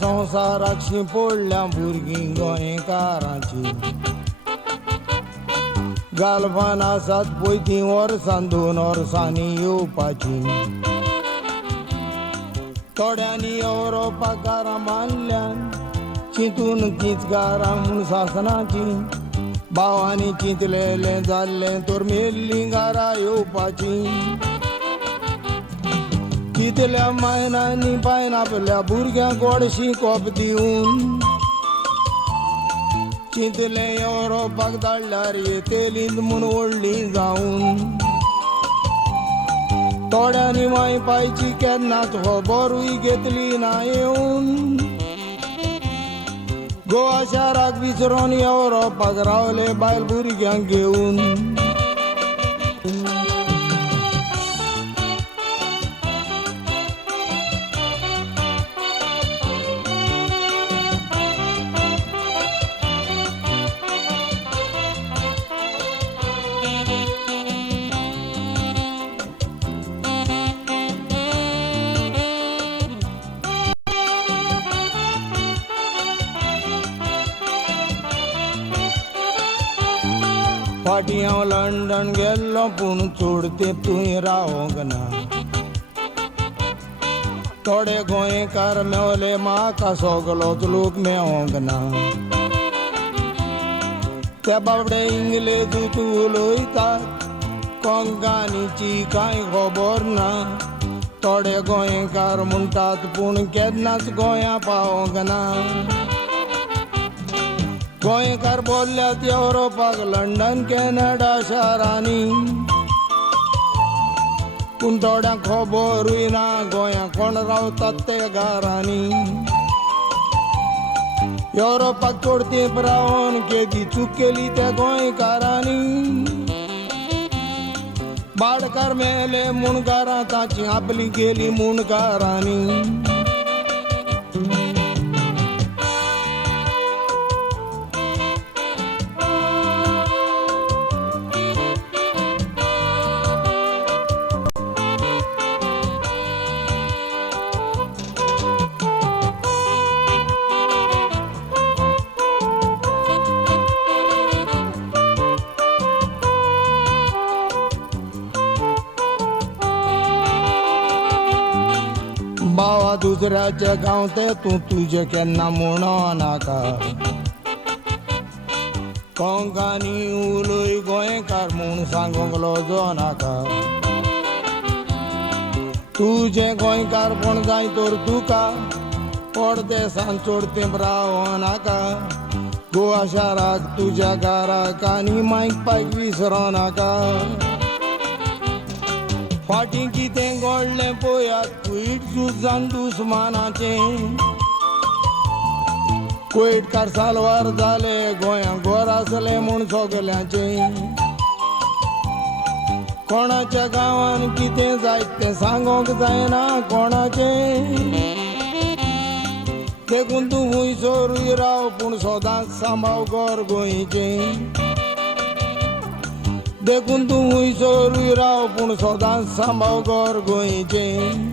संसाराची पडल्या भुरगीं गोंयकारांची गालफान आसात पळय तीं वर्सां 2 वर्सांनी येवपाची थोड्यांनी युरोपाक घरां बांदल्यान चिंतून तींच घरां म्हूण सासणाची भावांनी चिंतलेलें जाल्लें तर मेल्लीं घरां येवपाची कितल्या महिन्यांनी पायन आपल्या भुरग्यांक गोडशी कोप दिवन चिंतलें युरोपाक धाडल्यार येतेलींच म्हूण व्हडलीं जावन थोड्यांनी माय पायची केन्नाच खबरूय घेतली ना येवन गोवा शाराक विसरून युरोपाक रावले बायल भुरग्यांक घेवन फाटीं हांव लंडन गेल्लो पूण चड तेंप थंय रावोंक ना थोडे गोंयकार मेवले म्हाका सगलोच लोक मेवोंक ना ते बाबडे इंग्लीश उलयतात कोंकणीची कांय खबर ना थोडे गोंयकार म्हणटात पूण केन्नाच गोंया पावोंक ना गोंयकार बोल्ल्यात युरोपाक लंडन कॅनडा शारांनी पूण थोड्यांक खबरूय ना गोंया कोण रावतात ते घरांनी युरोपाक चड तेंप रावन केदी चूक केली त्या गोंयकारांनी बाडकार मेले म्हूण घरां ताची आपली गेली म्हूण घरांनी बावा दुसऱ्याचे गांव ते तूं तुजें केन्ना म्हणो नाका कोंकणी उलय गोंयकार म्हूण सांगूंक लजो नाका तुजें गोंयकारपण जाय तर तुका परदेसांत चड तेंप रावो नाका गोवा शाराक तुज्या घराक आनी मायक पायक विसरो नाका फाटीं कितें घडलें पळयात कुयट झुजान दुस्मानाचें कुयटकार सालवार जाले गोंयांक घर आसलें म्हूण सगल्यांचें कोणाच्या गांवांत कितें जायत तें सांगोंक जायना कोणाचें देखून तूं हुंयसरूय राव पूण सदांच सांबाळ घर गोंयचें देखून तूं हुंयसरूय राव पूण सदांच सांबाळ घर गोंयचें